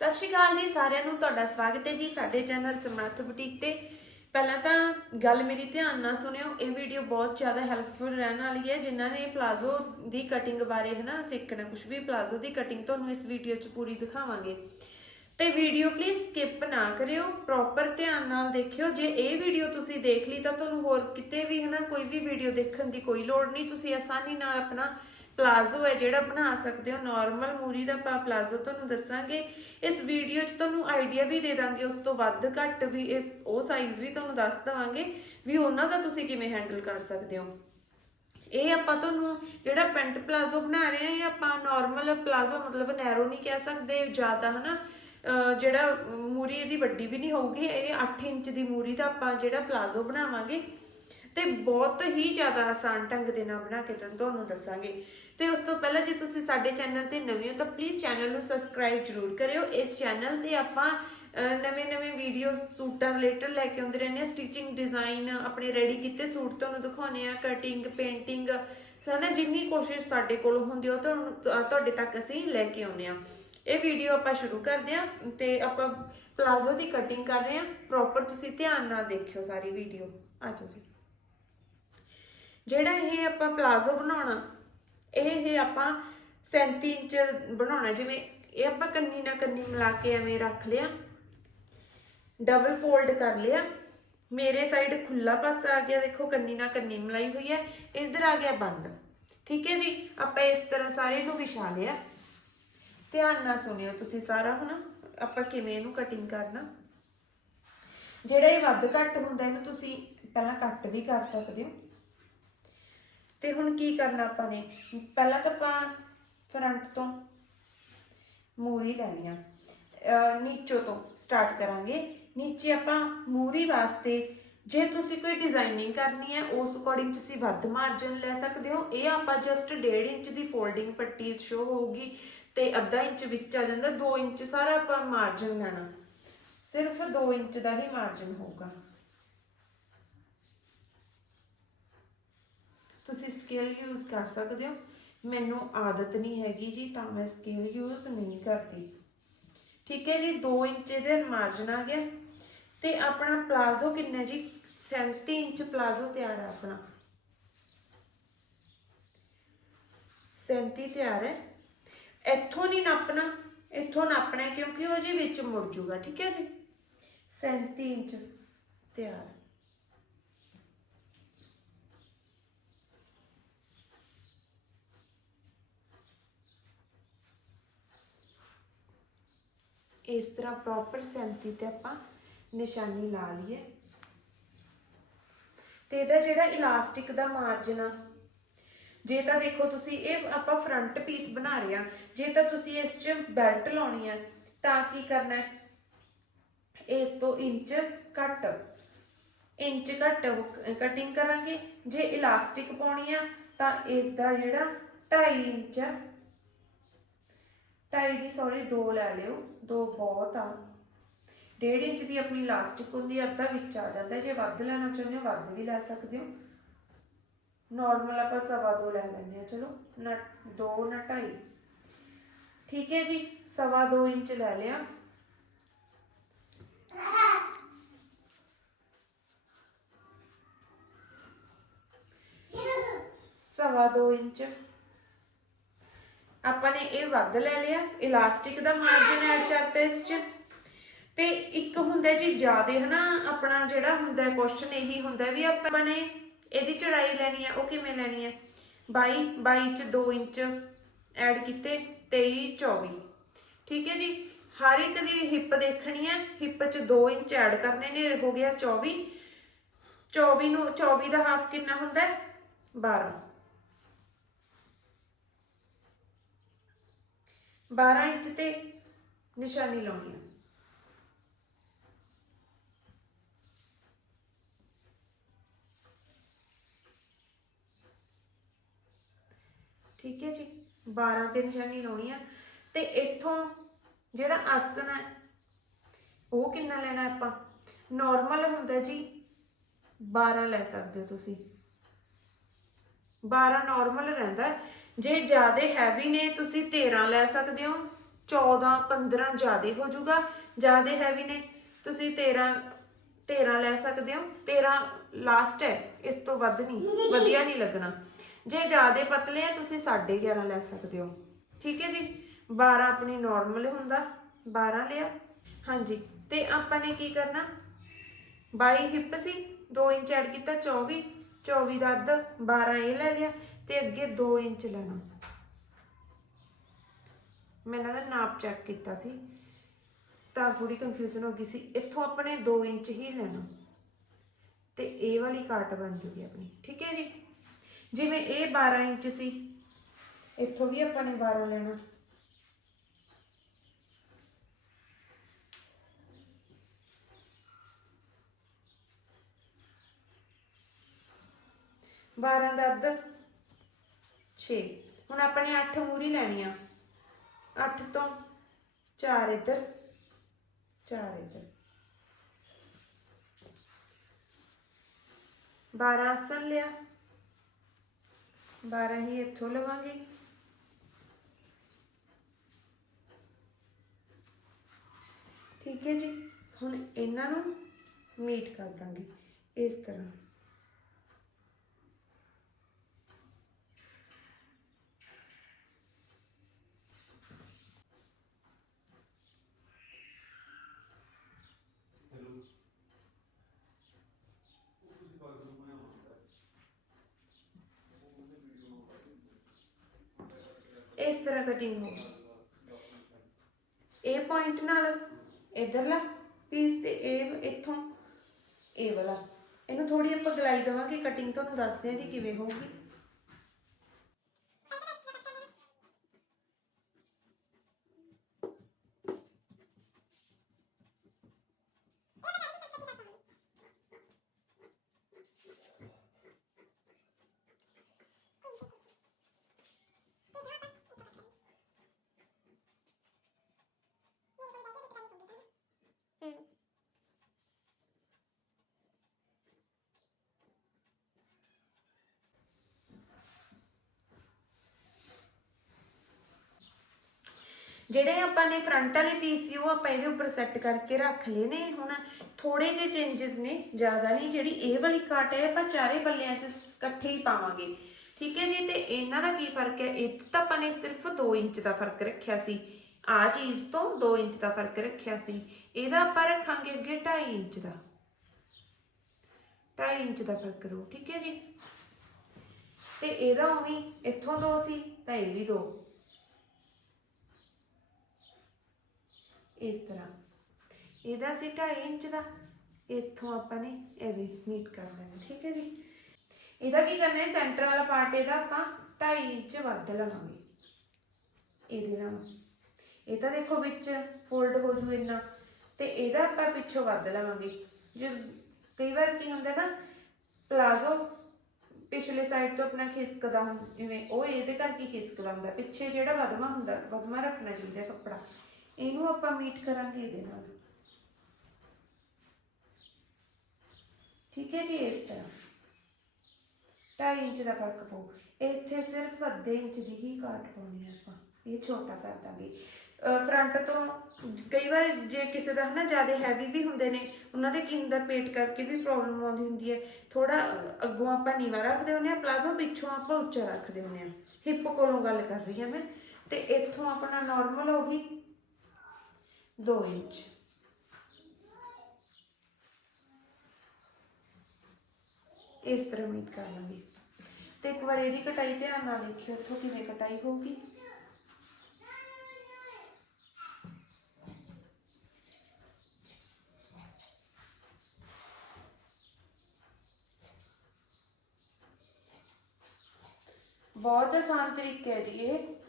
ਸਤਿ ਸ਼੍ਰੀ ਅਕਾਲ ਜੀ ਸਾਰਿਆਂ ਨੂੰ, ਤੁਹਾਡਾ ਸਵਾਗਤ ਹੈ ਜੀ ਸਾਡੇ ਚੈਨਲ ਸਮਰੱਥ ਬੁਟੀਕ ਤੇ। ਪਹਿਲਾਂ ਤਾਂ ਗੱਲ ਮੇਰੀ ਧਿਆਨ ਨਾਲ ਸੁਣਿਓ, ਇਹ ਵੀਡੀਓ ਬਹੁਤ ਜ਼ਿਆਦਾ ਹੈਲਪਫੁਲ ਰਹਿਣ ਵਾਲੀ ਹੈ, ਜਿਨ੍ਹਾਂ ਨੇ ਪਲਾਜ਼ੋ ਦੀ ਕਟਿੰਗ ਬਾਰੇ ਹਨਾ ਸਿੱਖਣਾ ਕੁਝ ਵੀ ਪਲਾਜ਼ੋ ਦੀ ਕਟਿੰਗ ਤੁਹਾਨੂੰ ਇਸ ਵੀਡੀਓ 'ਚ ਪੂਰੀ ਦਿਖਾਵਾਂਗੇ। ਤੇ ਵੀਡੀਓ ਪਲੀਜ਼ ਸਕਿਪ ਨਾ ਕਰਿਓ ਪ੍ਰੋਪਰ ਧਿਆਨ ਨਾਲ ਦੇਖਿਓ। ਜੇ ਇਹ ਵੀਡੀਓ ਤੁਸੀਂ ਦੇਖ ਲਈ ਤਾਂ ਤੁਹਾਨੂੰ ਹੋਰ ਕਿਤੇ ਵੀ ਹਨਾ ਕੋਈ ਵੀ ਵੀਡੀਓ ਦੇਖਣ ਦੀ ਕੋਈ ਲੋੜ ਨਹੀਂ, ਤੁਸੀਂ ਆਸਾਨੀ ਨਾਲ ਆਪਣਾ ਪਲਾਜ਼ੋ ਹੈ ਜਿਹੜਾ ਬਣਾ ਸਕਦੇ ਹੋ। ਨਾਰਮਲ ਮੂਰੀ ਦਾ ਆਪਾਂ ਪਲਾਜ਼ੋ ਤੁਹਾਨੂੰ ਦੱਸਾਂਗੇ। ਇਸ ਵੀਡੀਓ 'ਚ ਤੁਹਾਨੂੰ ਆਈਡੀਆ ਵੀ ਦੇ ਦਾਂਗੇ। ਉਸ ਤੋਂ ਵੱਧ ਘੱਟ ਵੀ ਇਸ, ਉਹ ਸਾਈਜ਼ ਵੀ ਤੁਹਾਨੂੰ ਦੱਸ ਦਵਾਂਗੇ ਵੀ ਉਹਨਾਂ ਦਾ ਤੁਸੀਂ ਕਿਵੇਂ ਹੈਂਡਲ ਕਰ ਸਕਦੇ ਹੋ। ਇਹ ਆਪਾਂ ਤੁਹਾਨੂੰ ਜਿਹੜਾ ਪੈਂਟ ਪਲਾਜ਼ੋ ਬਣਾ ਰਹੇ ਹਾਂ, ਇਹ ਆਪਾਂ ਨਾਰਮਲ ਪਲਾਜ਼ੋ ਮਤਲਬ ਨੈਰੋ ਨਹੀਂ ਕਹਿ ਸਕਦੇ। ਜ਼ਿਆਦਾ ਹਨਾ, ਅਹ ਜਿਹੜਾ ਮੂਰੀ ਇਹਦੀ ਵੱਡੀ ਵੀ ਨਹੀਂ ਹੋਊਗੀ। ਇਹ 8 ਇੰਚ ਦੀ ਮੂਰੀ ਦਾ ਆਪਾਂ ਜਿਹੜਾ ਪਲਾਜ਼ੋ ਬਣਾਵਾਂਗੇ। ਤੇ ਬਹੁਤ ਹੀ ਜ਼ਿਆਦਾ ਆਸਾਨ ਢੰਗ ਦੇ ਨਾਲ ਬਣਾ ਕੇ ਤੁਹਾਨੂੰ ਦੱਸਾਂਗੇ। ਤੇ ਉਸ ਤੋਂ ਪਹਿਲਾਂ ਜੇ ਤੁਸੀਂ ਸਾਡੇ ਚੈਨਲ ਤੇ ਨਵੇਂ ਹੋ ਤਾਂ ਪਲੀਜ਼ ਚੈਨਲ ਨੂੰ ਸਬਸਕ੍ਰਾਈਬ ਜਰੂਰ ਕਰਿਓ। ਇਸ ਚੈਨਲ ਤੇ ਆਪਾਂ ਨਵੇਂ-ਨਵੇਂ ਵੀਡੀਓਜ਼ ਸੂਟਾਂ ਰਿਲੇਟਡ ਲੈ ਕੇ ਆਉਂਦੇ ਰਹਿੰਦੇ ਆ ਸਟਿਚਿੰਗ ਡਿਜ਼ਾਈਨ ਆਪਣੇ ਰੈਡੀ ਕੀਤੇ ਸੂਟ ਤੁਹਾਨੂੰ ਦਿਖਾਉਣੇ ਆ ਕਟਿੰਗ ਪੇਂਟਿੰਗ ਸਾਨਾ ਜਿੰਨੀ ਕੋਸ਼ਿਸ਼ ਸਾਡੇ ਕੋਲ ਹੁੰਦੀ ਉਹ ਤੁਹਾਨੂੰ ਤੁਹਾਡੇ ਤੱਕ ਅਸੀਂ ਲੈ ਕੇ ਆਉਂਦੇ ਆ ਇਹ ਵੀਡੀਓ ਆਪਾਂ ਸ਼ੁਰੂ ਕਰਦੇ ਆ ਤੇ ਆਪਾਂ ਪਲਾਜ਼ੋ ਦੀ ਕਟਿੰਗ ਕਰ ਰਹੇ ਆ ਪ੍ਰੋਪਰ ਤੁਸੀਂ ਧਿਆਨ ਨਾਲ ਦੇਖਿਓ ਸਾਰੀ ਵੀਡੀਓ ਆ ਜਾਓ ਜੀ। ਜਿਹੜਾ ਇਹ ਆਪਾਂ ਪਲਾਜ਼ੋ ਬਣਾਉਣਾ ਇਹ ਇਹ ਆਪਾਂ 37 ਇੰਚ ਬਣਾਉਣਾ, ਜਿਵੇਂ ਇਹ ਆਪਾਂ ਕੰਨੀ ਨਾਲ ਕੰਨੀ ਮਿਲਾ ਕੇ ਐਵੇਂ ਰੱਖ ਲਿਆ। ਡਬਲ ਫੋਲਡ ਕਰ ਲਿਆ। ਮੇਰੇ ਸਾਈਡ ਖੁੱਲਾ ਪਾਸਾ ਆ ਗਿਆ, ਦੇਖੋ ਕੰਨੀ ਨਾਲ ਕੰਨੀ ਮਿਲਾਈ ਹੋਈ ਹੈ, ਇੱਧਰ ਆ ਗਿਆ ਬੰਦ। ਠੀਕ ਹੈ ਜੀ? ਆਪਾਂ ਇਸ ਤਰ੍ਹਾਂ ਸਾਰੇ ਨੂੰ ਵਿਛਾ ਲਿਆ। ਧਿਆਨ ਨਾਲ ਸੁਣਿਓ ਤੁਸੀਂ ਸਾਰਾ ਹੁਣ, ਆਪਾਂ ਕਿਵੇਂ ਇਹਨੂੰ ਕਟਿੰਗ ਕਰਨਾ। ਜਿਹੜਾ ਇਹ ਵੱਧ ਘੱਟ ਹੁੰਦਾ, ਇਹਨੂੰ ਤੁਸੀਂ ਪਹਿਲਾਂ ਕੱਟ ਵੀ ਕਰ ਸਕਦੇ ਹੋ। ਤੇ ਹੁਣ ਕੀ ਕਰਨਾ ਆਪਾਂ ਨੇ? ਪਹਿਲਾਂ ਤਾਂ ਆਪਾਂ ਫਰੰਟ ਤੋਂ ਮੂਰੀ ਲੈਣੀ ਆ ਨੀਚੋ ਤੋਂ ਸਟਾਰਟ ਕਰਾਂਗੇ। ਨੀਚੇ ਆਪਾਂ ਮੂਰੀ ਵਾਸਤੇ ਜੇ ਤੁਸੀਂ ਕੋਈ ਡਿਜ਼ਾਈਨਿੰਗ ਕਰਨੀ ਹੈ, ਉਸ ਅਕੋਰਡਿੰਗ ਤੁਸੀਂ ਵੱਧ ਮਾਰਜਨ ਲੈ ਸਕਦੇ ਹੋ। ਇਹ ਆਪਾਂ ਜਸਟ 1.5 ਇੰਚ ਦੀ ਫੋਲਡਿੰਗ ਪੱਟੀ ਸ਼ੋ ਹੋਊਗੀ ਤੇ ਅੱਧਾ ਇੰਚ ਵਿੱਚ ਆ ਜਾਂਦਾ। 2 ਇੰਚ ਸਾਰਾ ਆਪਾਂ ਮਾਰਜਨ ਲੈਣਾ। ਸਿਰਫ 2 ਇੰਚ ਦਾ ਹੀ ਮਾਰਜਨ ਹੋਊਗਾ। ਤੁਸੀਂ ਸਕੇਲ ਯੂਜ਼ ਕਰ ਸਕਦੇ ਹੋ। ਮੈਨੂੰ ਆਦਤ ਨਹੀਂ ਹੈਗੀ ਜੀ, ਤਾਂ ਮੈਂ ਸਕੇਲ ਯੂਜ਼ ਨਹੀਂ ਕਰਦੀ। ਠੀਕ ਹੈ ਜੀ 2 ਇੰਚ ਦੇ ਮਾਰਜਨ ਆ ਗਿਆ ਤੇ ਆਪਣਾ ਪਲਾਜ਼ੋ ਕਿੰਨਾ ਜੀ? 37 ਇੰਚ ਪਲਾਜ਼ੋ ਤਿਆਰ ਹੈ ਆਪਣਾ। 37 ਤਿਆਰ ਹੈ। ਇੱਥੋਂ ਨਹੀਂ ਨਾਪਣਾ, ਇੱਥੋਂ ਨਾਪਣਾ ਕਿਉਂਕਿ ਉਹ ਜੀ ਵਿੱਚ ਮੁੜ ਜੂਗਾ। ਠੀਕ ਹੈ ਜੀ। 37 ਇੰਚ ਤਿਆਰ। ਇਸ ਤਰ੍ਹਾਂ ਪ੍ਰੋਪਰ 37 ਤੇ ਆਪਾਂ ਨਿਸ਼ਾਨੀ ਲਾ ਲਈਏ। ਤੇ ਇਹਦਾ ਜਿਹੜਾ ਇਲਾਸਟਿਕ ਦਾ ਮਾਰਜਨ ਆ, ਜੇ ਤਾਂ ਦੇਖੋ ਤੁਸੀਂ ਇਹ ਆਪਾਂ ਫਰੰਟ ਪੀਸ ਬਣਾ ਰਹੇ ਆ, ਜੇ ਤਾਂ ਤੁਸੀਂ ਇਸ 'ਚ ਬੈਲਟ ਲਾਉਣੀ ਆ, ਤਾਂ ਕੀ ਕਰਨਾ ਹੈ? ਇਸ ਤੋਂ ਇੰਚ ਕੱਟ ਇੰਚ ਘੱਟ ਕਟਿੰਗ ਕਰਾਂਗੇ। ਜੇ ਇਲਾਸਟਿਕ ਪਾਉਣੀ ਆ, ਤਾਂ ਇਸ ਦਾ ਜਿਹੜਾ 2.5 ਇੰਚ ਢਾਈ ਦੀ ਸੌਰੀ ਦੋ ਲੈ ਲਿਓ, ਦੋ ਬਹੁਤ ਆ। ਡੇਢ ਇੰਚ ਦੀ ਆਪਣੀ ਇਲਾਸਟਿਕ ਹੁੰਦੀ ਆ, ਅੱਧਾ ਵਿੱਚ ਆ ਜਾਂਦਾ। ਜੇ ਵੱਧ ਲੈਣਾ ਚਾਹੁੰਦੇ ਹੋ, ਵੱਧ ਵੀ ਲੈ ਸਕਦੇ ਹੋ। ਨਾਰਮਲ ਆਪਾਂ ਸਵਾ ਦੋ ਲੈ ਲੈਂਦੇ ਆ ਚਲੋ। ਨਾ ਦੋ ਨਾ ਢਾਈ। ਠੀਕ ਹੈ ਜੀ, ਸਵਾ 2 ਇੰਚ ਲੈ ਲਿਆ। ਸਵਾ 2 ਇੰਚ। ਨੇ ਇਹ ਵੱਧ ਲੈ ਲਿਆ, ਇਲਾਸਟਿਕ ਦਾ ਮਾਰਜਨ ਐਡ ਕਰਤਾ ਇਸ ਚ। ਤੇ ਇੱਕ ਹੁੰਦਾ ਜੀ ਜਿਆਦੇ ਹਨਾ, ਆਪਣਾ ਜਿਹੜਾ ਹੁੰਦਾ ਕੁਐਸਚਨ ਇਹੀ ਹੁੰਦਾ ਵੀ ਆਪਾਂ ਨੇ ਇਹਦੀ ਚੜਾਈ ਲੈਣੀ ਹੈ ਉਹ ਕਿਵੇਂ ਲੈਣੀ ਹੈ 22 22 ਚ 2 ਇੰਚ ਐਡ ਕੀਤੇ 23 24 ਠੀਕ ਹੈ ਜੀ? ਹਰ ਇੱਕ ਦੀ ਹਿੱਪ ਦੇਖਣੀ ਹੈ ਹਿੱਪ ਚ 2 ਇੰਚ ਐਡ ਕਰਨੇ ਨੇ, ਹੋ ਗਿਆ 24 24 ਨੂੰ 24 ਦਾ ਹਾਫ ਕਿੰਨਾ ਹੁੰਦਾ ਹੈ? 12 12 ਇੰਚ ਤੇ ਨਿਸ਼ਾਨੀ ਲਾਉਣੀ ਹੈ ਠੀਕ ਹੈ ਜੀ 12 ਤੇ ਨਿਸ਼ਾਨੀ ਲਾਉਣੀ ਆ। ਤੇ ਇੱਥੋਂ ਜਿਹੜਾ ਆਸਨ ਹੈ, ਉਹ ਕਿੰਨਾ ਲੈਣਾ ਆਪਾਂ? ਨਾਰਮਲ ਹੁੰਦਾ ਜੀ 12 ਲੈ ਸਕਦੇ ਹੋ ਤੁਸੀਂ। 12 ਨਾਰਮਲ ਰਹਿੰਦਾ ਜੇ ਜ਼ਿਆਦਾ ਹੈਵੀ ਨੇ, ਤੁਸੀਂ 13 ਲੈ ਸਕਦੇ ਹੋ। 14 15 ਜ਼ਿਆਦੇ ਹੋ ਜਾਊਗਾ। ਜ਼ਿਆਦੇ ਹੈਵੀ ਨੇ, ਤੁਸੀਂ 13 13 ਲੈ ਸਕਦੇ ਹੋ। 13 ਲਾਸਟ ਹੈ, ਇਸ ਤੋਂ ਵੱਧ ਨਹੀਂ, ਵਧੀਆ ਨਹੀਂ ਲੱਗਣਾ। ਜੇ ਜ਼ਿਆਦੇ ਪਤਲੇ ਆ, ਤੁਸੀਂ 11.5 ਲੈ ਸਕਦੇ ਹੋ। ਠੀਕ ਹੈ ਜੀ? 12 ਆਪਣੀ ਨਾਰਮਲ ਹੁੰਦਾ 12 ਲਿਆ। ਹਾਂਜੀ, ਤੇ ਆਪਾਂ ਨੇ ਕੀ ਕਰਨਾ? 22 ਹਿੱਪ ਸੀ 2 ਇੰਚ ਐਡ ਕੀਤਾ 24 24 ਦਾ ਅੱਧ 12 ਇਹ ਲੈ ਲਿਆ। ਤੇ ਅੱਗੇ 2 ਇੰਚ ਲੈਣਾ। ਮੈਂ ਇਹਨਾਂ ਦਾ ਨਾਪ ਚੈੱਕ ਕੀਤਾ ਸੀ, ਤਾਂ ਥੋੜੀ ਕਨਫਿਊਜ਼ਨ ਹੋ ਗਈ ਸੀ। ਇੱਥੋਂ ਆਪਣੇ 2 ਇੰਚ ਹੀ ਲੈਣਾ। ਤੇ ਇਹ ਵਾਲੀ ਕਾਟ ਬਣ ਜੂਗੀ ਆਪਣੀ, ਠੀਕ ਹੈ ਜੀ? ਜਿਵੇਂ ਇਹ 12 ਇੰਚ ਸੀ, ਇੱਥੋਂ ਵੀ ਆਪਾਂ ਨੇ 12 ਲੈਣਾ। ਬਾਰਾਂ ਦਾ ਅੱਧ 6 ਹੁਣ ਆਪਾਂ ਨੇ 8 ਮੂਰੀ ਲੈਣੀ 8 ਤੋਂ 4 ਇੱਧਰ 4 ਇੱਧਰ। 12 ਆਸਨ ਲਿਆ। 12 ਹੀ ਇੱਥੋਂ ਲਵਾਂਗੇ। ਠੀਕ ਹੈ ਜੀ। ਹੁਣ ਇਹਨਾਂ ਨੂੰ ਮੀਟ ਕਰ ਦਾਂਗੇ। ਇਸ ਤਰ੍ਹਾਂ ਇਸ ਤਰ੍ਹਾਂ ਕਟਿੰਗ ਹੋ ਇਹ ਪੁਆਇੰਟ ਨਾਲ ਇਧਰਲਾ ਪੀਸ ਤੇ ਇਹ ਇੱਥੋਂ ਇਹ ਵਾਲਾ। ਇਹਨੂੰ ਥੋੜੀ ਆਪਾਂ ਗਲਾਈ ਦੇਵਾਂਗੇ ਕਟਿੰਗ ਤੁਹਾਨੂੰ ਦੱਸਦੇ ਹਾਂ ਜੀ ਕਿਵੇਂ ਹੋਊਗੀ। ਜਿਹੜੇ ਆਪਾਂ ਨੇ ਫਰੰਟ ਵਾਲੇ ਪੀਸ ਸੀ, ਉਹ ਆਪਾਂ ਇਹਦੇ ਉੱਪਰ ਸੈੱਟ ਕਰਕੇ ਰੱਖ ਲਏ ਨੇ ਹੁਣ। ਥੋੜੇ ਜਿਹੇ ਚੇਂजेस ਨੇ, ਜ਼ਿਆਦਾ ਨਹੀਂ, ਜਿਹੜੀ ਇਹ ਵਾਲੀ ਕਾਟ ਹੈ, ਆਪਾਂ ਚਾਰੇ ਬੱਲਿਆਂ 'ਚ ਇਕੱਠੇ ਹੀ ਪਾਵਾਂਗੇ। ਠੀਕ ਹੈ ਜੀ? ਤੇ ਇਹਨਾਂ ਦਾ ਕੀ ਫ਼ਰਕ ਹੈ? ਇਹ ਤਾਂ ਆਪਾਂ ਨੇ ਸਿਰਫ 2 ਇੰਚ ਦਾ ਫ਼ਰਕ ਰੱਖਿਆ ਸੀ। ਆ ਚੀਜ਼ ਤੋਂ 2 ਇੰਚ ਦਾ ਫ਼ਰਕ ਰੱਖਿਆ ਸੀ। ਇਹਦਾ ਆਪਾਂ ਰੱਖਾਂਗੇ ਅੱਗੇ 2.5 ਇੰਚ ਦਾ। 2.5 ਇੰਚ ਦਾ ਫ਼ਰਕ ਕਰੋ ਠੀਕ ਹੈ ਜੀ? ਤੇ ਇਹਦਾ ਉਵੇਂ ਇੱਥੋਂ 2 ਸੀ, ਤਾਂ ਇਹ ਵੀ 2 ਇਸ ਤਰ੍ਹਾਂ। ਇਹਦਾ ਸੀ 2.5 ਇੰਚ ਦਾ। ਇੱਥੋਂ ਆਪਾਂ ਨੇ ਇਹ ਵੀ ਮੀਟ ਕਰ ਲੈਣਾ, ਠੀਕ ਹੈ ਜੀ? ਇਹਦਾ ਕੀ ਕਰਨਾ ਹੈ ਸੈਂਟਰ ਵਾਲਾ ਪਾਰਟ ਇਹਦਾ ਆਪਾਂ 2.5 ਇੰਚ ਵੱਧ ਲਵਾਂਗੇ। ਇਹਦੇ ਨਾਲ। ਇਹ ਤਾਂ ਦੇਖੋ ਵਿੱਚ ਫੋਲਡ ਹੋ ਜੂ ਇੰਨਾ। ਤੇ ਇਹਦਾ ਆਪਾਂ ਪਿੱਛੋਂ ਵੱਧ ਲਵਾਂਗੇ। ਜੇ ਕਈ ਵਾਰ ਕੀ ਹੁੰਦਾ ਨਾ, ਪਲਾਜ਼ੋ ਪਿਛਲੇ ਸਾਈਡ ਤੋਂ ਆਪਣਾ ਖਿਸਕਦਾ ਹੁੰਦਾ ਜਿਵੇਂ ਉਹ ਇਹਦੇ ਕਰਕੇ ਖਿਸਕਦਾ ਹੁੰਦਾ। ਪਿੱਛੇ ਜਿਹੜਾ ਵਧਵਾ ਹੁੰਦਾ ਵਧਵਾ ਰੱਖਣਾ ਚਾਹੀਦਾ ਕੱਪੜਾ। ਇਹਨੂੰ ਆਪਾਂ ਮੀਟ ਕਰਾਂਗੇ ਇਹਦੇ ਨਾਲ। ਠੀਕ ਹੈ ਜੀ, ਇਸ ਤਰ੍ਹਾਂ। 2.5 ਇੰਚ ਦਾ ਫ਼ਰਕ ਪਊ। ਇੱਥੇ ਸਿਰਫ ਅੱਧੇ ਇੰਚ ਦੀ ਹੀ ਕਾਟ ਪਾਉਣੀ ਹੈ ਆਪਾਂ। ਇਹ ਛੋਟਾ ਕਰ ਦਾਂਗੇ। ਫਰੰਟ ਤੋਂ ਕਈ ਵਾਰ ਜੇ ਕਿਸੇ ਦਾ ਹਨਾ ਜ਼ਿਆਦਾ ਹੈਵੀ ਵੀ ਹੁੰਦੇ ਨੇ, ਉਹਨਾਂ ਦੇ ਕੀ ਹੁੰਦਾ, ਪੇਟ ਕਰਕੇ ਵੀ ਪ੍ਰੋਬਲਮ ਆਉਂਦੀ ਹੁੰਦੀ ਹੈ। ਥੋੜਾ ਅੱਗੋਂ ਆਪਾਂ ਨੀਵਾ ਰੱਖਦੇ ਹੁੰਦੇ ਆ ਪਲਾਜ਼ੋ ਪਿੱਛੋਂ ਆਪਾਂ ਉੱਚਾ ਰੱਖਦੇ ਹੁੰਦੇ ਆ ਹਿੱਪ ਕੋਲੋਂ ਗੱਲ ਕਰ ਰਹੀ ਹਾਂ ਮੈਂ। ਤੇ ਇੱਥੋਂ ਆਪਣਾ ਨਾਰਮਲ ਉਹੀ 2 ਇੰਚ ਇਸ ਤਰ੍ਹਾਂ ਮੀਟ ਕਰ ਲਾਂਗੇ ਤੇ ਇੱਕ ਵਾਰ ਇਹਦੀ ਕਟਾਈ ਧਿਆਨ ਨਾਲ ਦੇਖਿਓ ਇੱਥੋਂ ਕਿਵੇਂ ਕਟਾਈ ਹੋਊਗੀ ਬਹੁਤ ਆਸਾਨ ਤਰੀਕਾ ਹੈ ਜੀ ਇਹ ਇਹ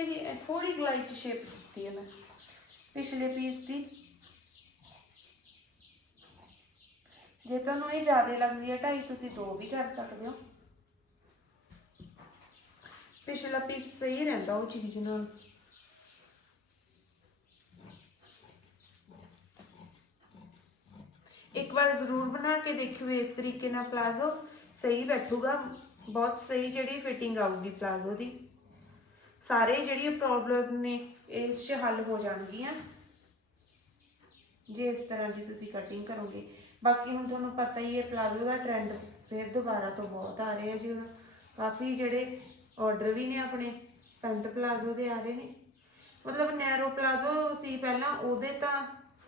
ਇੱਥੋਂ ਠੀਕ ਹੈ ਜੀ ਇਹ ਥੋੜੀ ਗਲਾਈ ਚ ਸ਼ੇਪ ਦਿੱਤੀ ਹੈ ਮੈਂ। ਪਿਛਲੇ ਪੀਸ ਦੀ। ਜੇ ਤੁਹਾਨੂੰ ਇਹ ਜ਼ਿਆਦਾ ਲੱਗਦੀ ਹੈ, ਢਾਈ ਤੁਸੀਂ ਦੋ ਵੀ ਕਰ ਸਕਦੇ ਹੋ। ਪਿਛਲਾ ਪੀਸ ਸਹੀ ਰਹਿੰਦਾ ਉਹ ਚੀਜ਼ ਨਾਲ। ਇੱਕ ਵਾਰ ਜ਼ਰੂਰ ਬਣਾ ਕੇ ਦੇਖਿਓ, ਇਸ ਤਰੀਕੇ ਨਾਲ ਪਲਾਜ਼ੋ ਸਹੀ ਬੈਠੂਗਾ। ਬਹੁਤ ਸਹੀ ਜਿਹੜੀ ਫਿਟਿੰਗ ਆਊਗੀ ਪਲਾਜ਼ੋ ਦੀ। ਸਾਰੇ ਜਿਹੜੀਆਂ ਪ੍ਰੋਬਲਮ ਨੇ ਇਸ 'ਚ ਹੱਲ ਹੋ ਜਾਣਗੀਆਂ। ਜੇ ਇਸ ਤਰ੍ਹਾਂ ਦੀ ਤੁਸੀਂ ਕਟਿੰਗ ਕਰੋਗੇ। ਬਾਕੀ ਹੁਣ ਤੁਹਾਨੂੰ ਪਤਾ ਹੀ ਹੈ ਪਲਾਜ਼ੋ ਦਾ ਟ੍ਰੈਂਡ ਫਿਰ ਦੁਬਾਰਾ ਤੋਂ ਬਹੁਤ ਆ ਰਿਹਾ ਜੀ ਹੁਣ। ਕਾਫੀ ਜਿਹੜੇ ਆਰਡਰ ਵੀ ਨੇ ਆਪਣੇ ਪੈਂਟ ਪਲਾਜ਼ੋ ਦੇ ਆ ਰਹੇ ਨੇ। ਮਤਲਬ ਨੈਰੋ ਪਲਾਜ਼ੋ ਸੀ ਪਹਿਲਾਂ, ਉਹਦੇ ਤਾਂ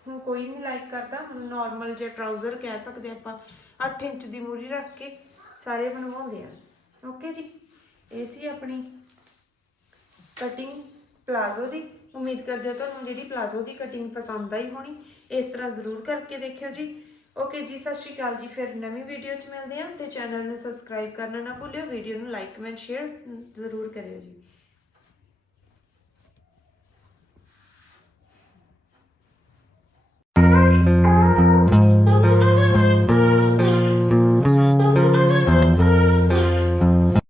ਹੁਣ ਕੋਈ ਨਹੀਂ ਲਾਈਕ ਕਰਦਾ। ਹੁਣ ਨਾਰਮਲ ਜੇ ਟਰਾਊਜ਼ਰ ਕਹਿ ਸਕਦੇ ਆਪਾਂ 8 ਇੰਚ ਦੀ ਮੂਰੀ ਰੱਖ ਕੇ ਸਾਰੇ ਬਣਵਾਉਂਦੇ ਆ। ਓਕੇ ਜੀ? ਇਹ ਸੀ ਆਪਣੀ ਕਟਿੰਗ ਪਲਾਜ਼ੋ ਦੀ। ਉਮੀਦ ਕਰਦੇ ਹਾਂ ਤੁਹਾਨੂੰ ਜਿਹੜੀ ਪਲਾਜ਼ੋ ਦੀ ਕਟਿੰਗ ਪਸੰਦ ਆਈ ਹੋਣੀ, ਇਸ ਤਰ੍ਹਾਂ ਜ਼ਰੂਰ ਕਰਕੇ ਦੇਖਿਓ ਜੀ। ਓਕੇ ਜੀ, ਸਤਿ ਸ਼੍ਰੀ ਅਕਾਲ ਜੀ, ਫਿਰ ਨਵੀਂ ਵੀਡੀਓ 'ਚ ਮਿਲਦੇ ਹਾਂ ਤੇ ਚੈਨਲ ਨੂੰ ਸਬਸਕ੍ਰਾਈਬ ਕਰਨਾ ਨਾ ਭੁੱਲਿਓ। ਵੀਡੀਓ ਨੂੰ ਲਾਈਕ ਕਮੈਂਟ ਸ਼ੇਅਰ ਜ਼ਰੂਰ ਕਰਿਓ ਜੀ।